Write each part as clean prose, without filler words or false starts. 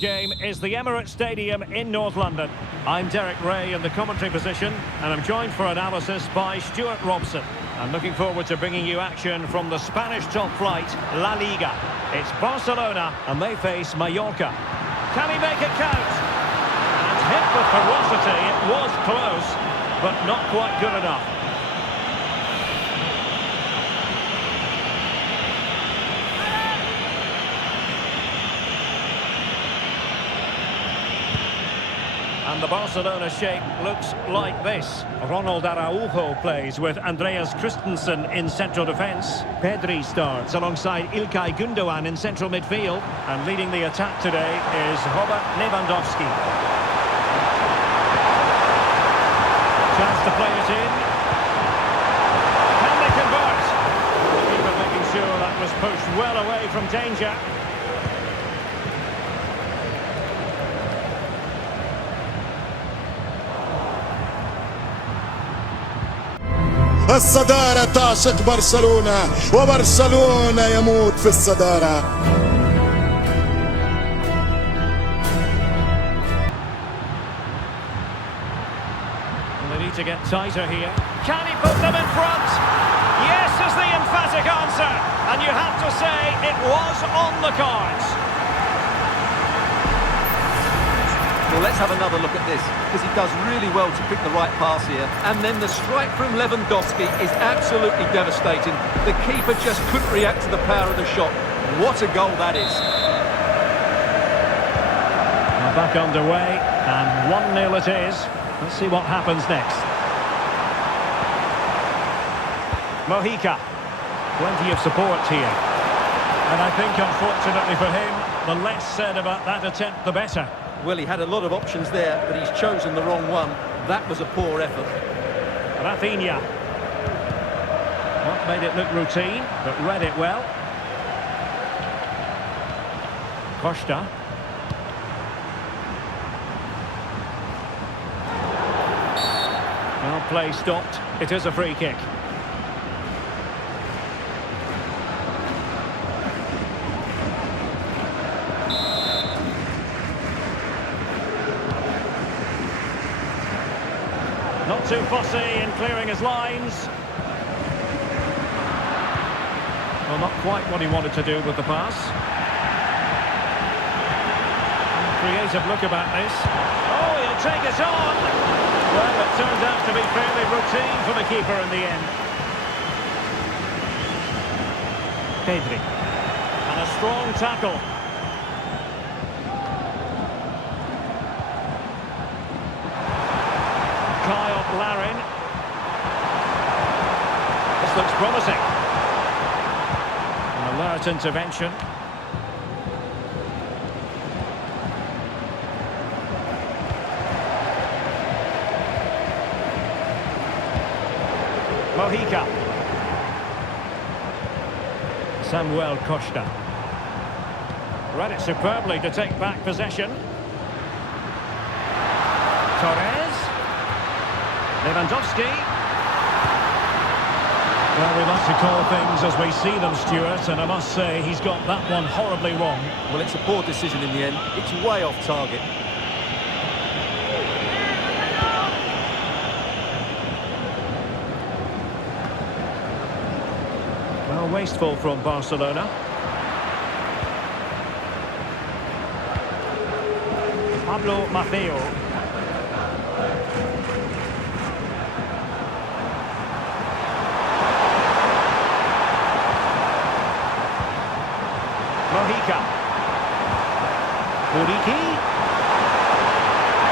game is the Emirates Stadium in North London. I'm Derek Ray in the commentary position, and I'm joined for analysis by Stuart Robson. I'm looking forward to bringing you action from the Spanish top flight, La Liga. It's Barcelona, and they face Mallorca. Can he make it count? And hit with ferocity, it was close, but not quite good enough. And the Barcelona shape looks like this. Ronald Araujo plays with Andreas Christensen in central defence. Pedri starts alongside İlkay Gündoğan in central midfield. And leading the attack today is Robert Lewandowski. Chance to play it in. Can they convert? The keeper making sure that was pushed well away from danger. الصدارة تعشق برشلونة وبرشلونة يموت في الصدارة. They need to get tighter here. Can he put them in front? Yes is the emphatic answer. And you have to say it was on the cards. Well, let's have another look at this, because he does really well to pick the right pass here. And then the strike from Lewandowski is absolutely devastating. The keeper just couldn't react to the power of the shot. What a goal that is. Now back underway, and 1-0 it is. Let's see what happens next. Mojica. Plenty of support here. And I think, unfortunately for him, the less said about that attempt, the better. Well, he had a lot of options there, but he's chosen the wrong one. That was a poor effort. Rafinha. Not made it look routine, but read it well. Costa. Well, play stopped. It is a free kick. Not too fussy in clearing his lines. Well, not quite what he wanted to do with the pass. Creative look about this. Oh, he'll take it on. Well, it turned out to be fairly routine for the keeper in the end. Pedri. And a strong tackle. Larin. This looks promising. An alert intervention. Mojica. Samuel Costa. Read it superbly to take back possession. Torres. Lewandowski. Well, we like to call things as we see them, Stuart, and I must say he's got that one horribly wrong. Well, it's a poor decision in the end. It's way off target. Well, wasteful from Barcelona. Pablo Maffeo. Mojica. Muriqi.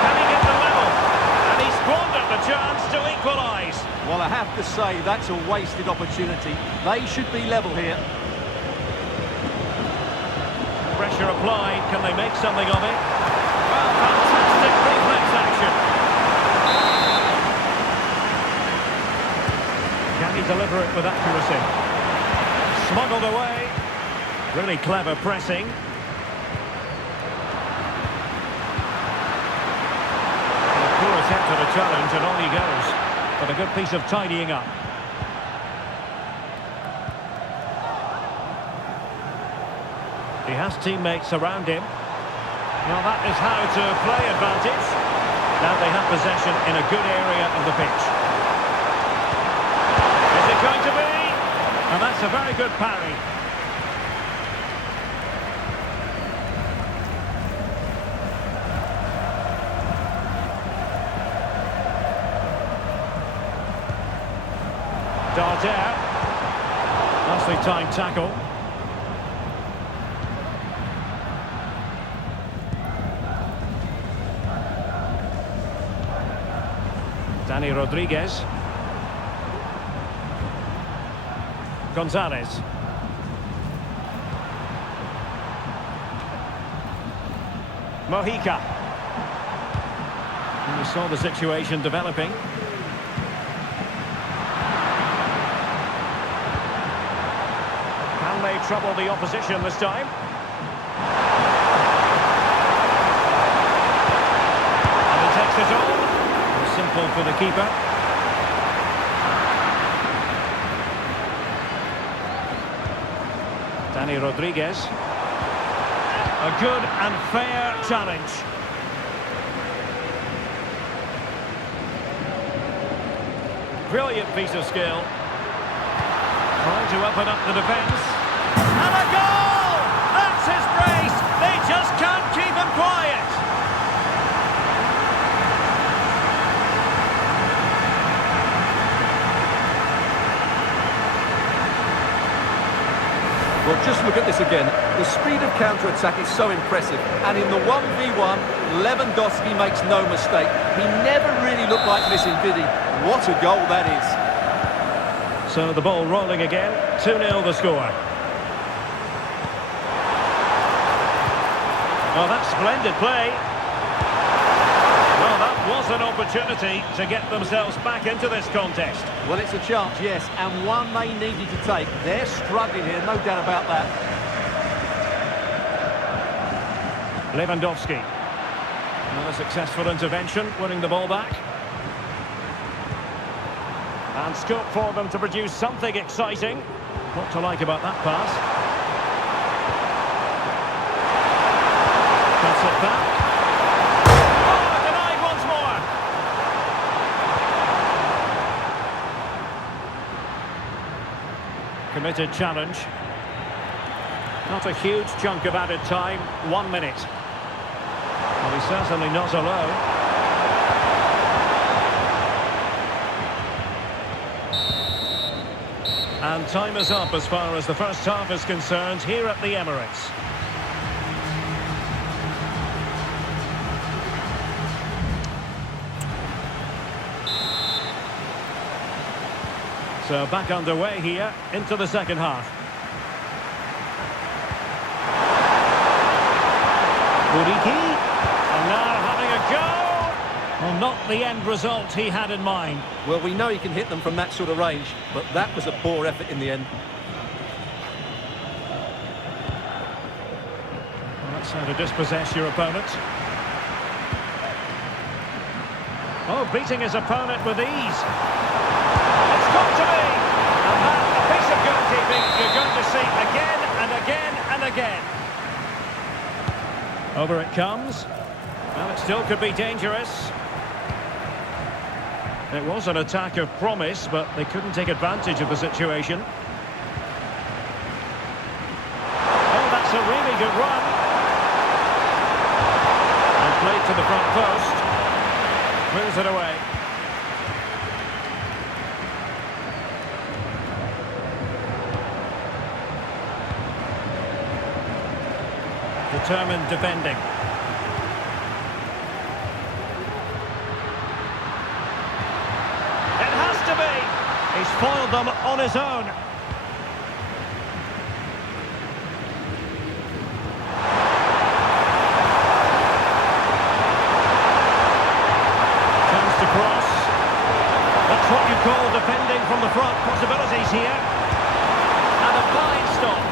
Can he get the level? And he squandered the chance to equalise. Well, I have to say, that's a wasted opportunity. They should be level here. Pressure applied. Can they make something of it? Well, fantastic reflex action. Can he deliver it with accuracy? Smuggled away. Really clever pressing. A poor attempt at a challenge, and on he goes. But a good piece of tidying up. He has teammates around him. Well, that is how to play advantage. Now they have possession in a good area of the pitch. Is it going to be? And that's a very good parry. Darder. Nicely timed tackle. Dani Rodriguez. Gonzalez. Mojica. And we saw the situation developing. Can they trouble the opposition this time? And he takes it on. Simple for the keeper. Dani Rodriguez. A good and fair challenge. Brilliant piece of skill. Trying to open up the defence. And a goal! That's his brace! They just can't keep him quiet! Well, just look at this again. The speed of counter-attack is so impressive. And in the 1v1, Lewandowski makes no mistake. He never really looked like missing, did he? What a goal that is. So the ball rolling again. 2-0 the score. Well, that's splendid play. Well, that was an opportunity to get themselves back into this contest. Well, it's a chance, yes, and one they needed to take. They're struggling here, no doubt about that. Lewandowski. Another successful intervention, winning the ball back. And scope for them to produce something exciting. What to like about that pass. That's it back. Oh, denied once more. Committed challenge. Not a huge chunk of added time. 1 minute. Well, he's certainly not alone. And time is up as far as the first half is concerned here at the Emirates. So back underway here into the second half. Uriki, and now having a go. Well, not the end result he had in mind. Well, we know he can hit them from that sort of range, but that was a poor effort in the end. Well, that's how to dispossess your opponent. Oh, beating his opponent with ease. It's got to be! And that, a piece of goalkeeping you're going to see again and again and again. Over it comes. Well, it still could be dangerous. It was an attack of promise, but they couldn't take advantage of the situation. Oh, that's a really good run. And played to the front post. Moves it away. Determined defending. It has to be. He's foiled them on his own. Chance to cross. That's what you call defending from the front. Possibilities here. And a fine stop.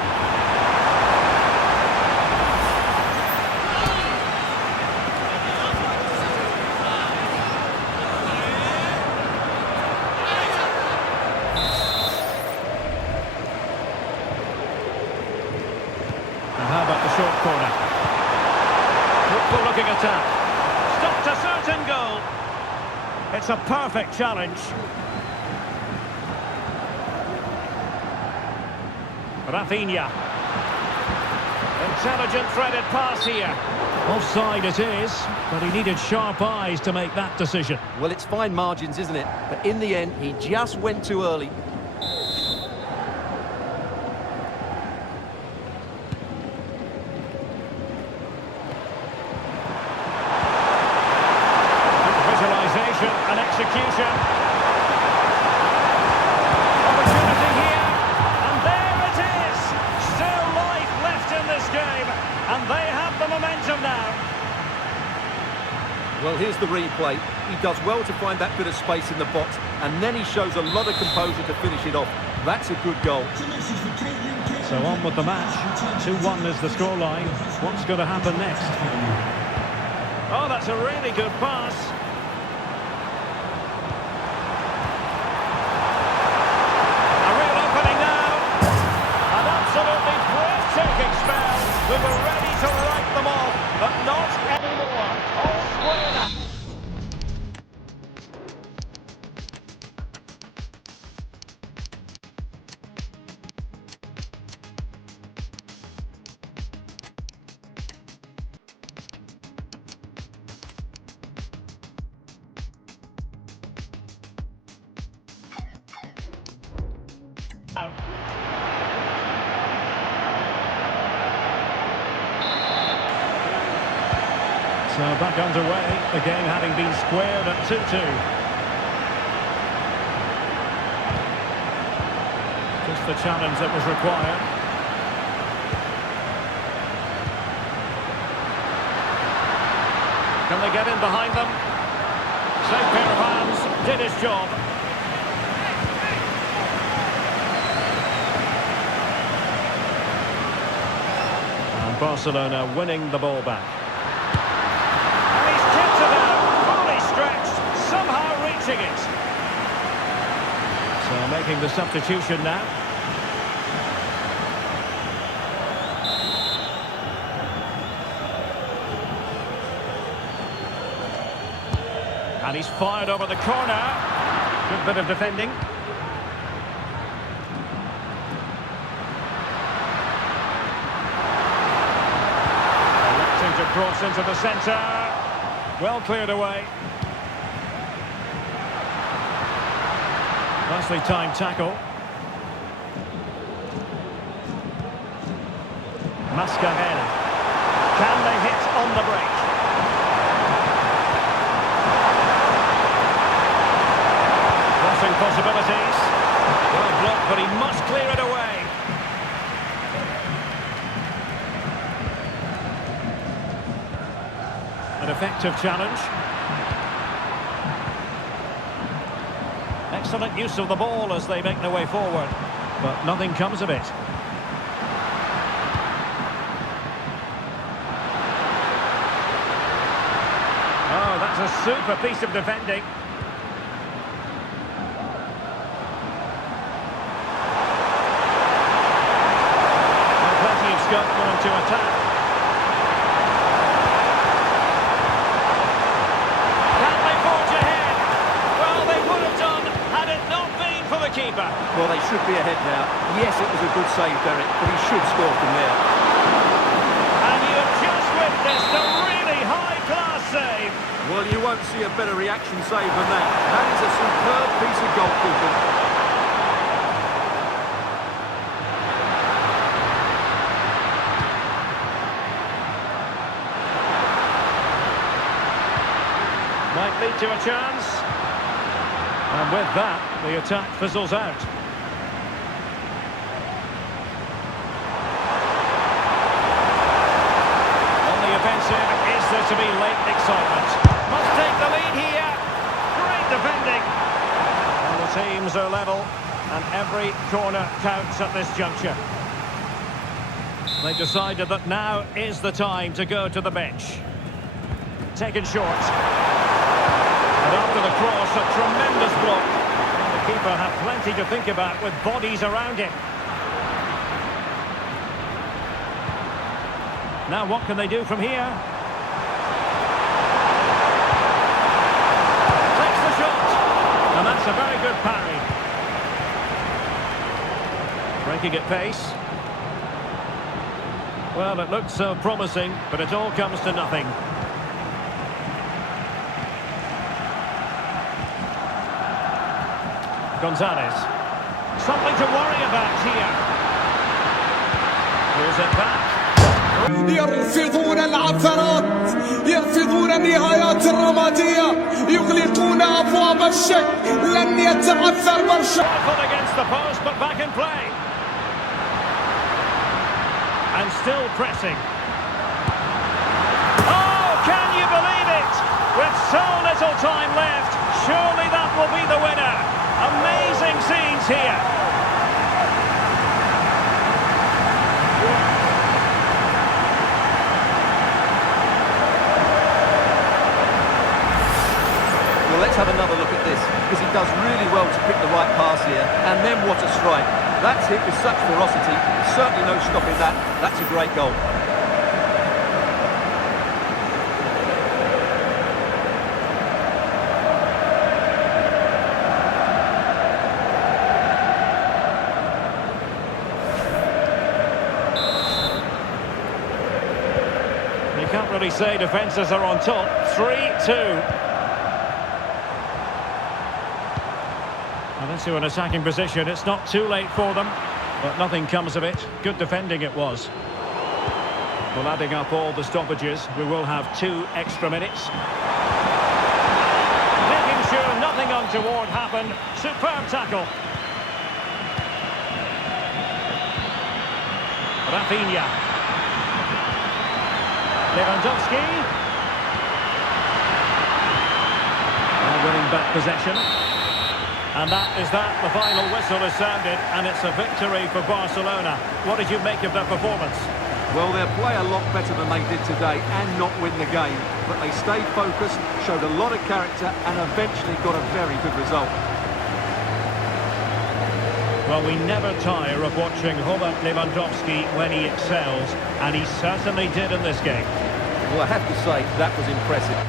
How about the short corner? Good Powerful-looking attack. Stopped a certain goal. It's a perfect challenge. Rafinha. Intelligent threaded pass here. Offside it is, but he needed sharp eyes to make that decision. Well, it's fine margins, isn't it? But in the end, he just went too early. Visualisation and execution. Opportunity here, and there it is. Still life left in this game, and they have the momentum now. Well, here's the replay. He does well to find that bit of space in the box, and then he shows a lot of composure to finish it off. That's a good goal. So on with the match. 2-1 is the scoreline. What's going to happen next? Oh, that's a really good pass. A real opening now. An absolutely breathtaking spell. We were ready to write them off, but not anymore. All squared up. So back underway, the game having been squared at 2-2. Just the challenge that was required. Can they get in behind them? Safe pair of hands, did his job. And Barcelona winning the ball back. Somehow reaching it. So making the substitution now. And he's fired over the corner. Good bit of defending. Electing to cross into the centre. Well cleared away. Nicely timed tackle. Mascarell. Can they hit on the break? Crossing possibilities. Well blocked, but he must clear it away. An effective challenge. Excellent use of the ball as they make their way forward, but nothing comes of it. Oh, that's a super piece of defending. And plenty of scope for them to attack. Keeper. Well, they should be ahead now. Yes, it was a good save, Derek, but he should score from there. And you've just witnessed a really high-class save. Well, you won't see a better reaction save than that. That is a superb piece of goalkeeping. Might lead to a chance. And with that, the attack fizzles out. On the offensive, is there to be late excitement? Must take the lead here. Great defending. And the teams are level, and every corner counts at this juncture. They decided that now is the time to go to the bench. Taken short. And after the cross, a tremendous block. And the keeper had plenty to think about with bodies around him. Now what can they do from here? Picking at pace. Well, it looked so promising, but it all comes to nothing. Gonzalez. Something to worry about here. Pulls it back. يرفضون العثرات، يرفضون النهايات الرمادية، يغلقون أبواب الشك. لن يتعثر برشلونة. Against the post, but back in play. And still pressing. Oh, can you believe it? With so little time left, surely that will be the winner. Amazing scenes here. Well, let's have another look at this, because he does really well to pick the right pass here, and then what a strike. That's hit with such ferocity, certainly no stopping that. That's a great goal. You can't really say defences are on top. 3-2. And into an attacking position. It's not too late for them, but nothing comes of it. Good defending it was. Well, adding up all the stoppages, we will have 2 extra minutes. Making sure nothing untoward happened. Superb tackle. Rafinha. Lewandowski. Well, winning back possession. And that is that. The final whistle is sounded, and it's a victory for Barcelona. What did you make of their performance? Well, they'll play a lot better than they did today and not win the game. But they stayed focused, showed a lot of character, and eventually got a very good result. Well, we never tire of watching Robert Lewandowski when he excels, and he certainly did in this game. Well, I have to say, that was impressive.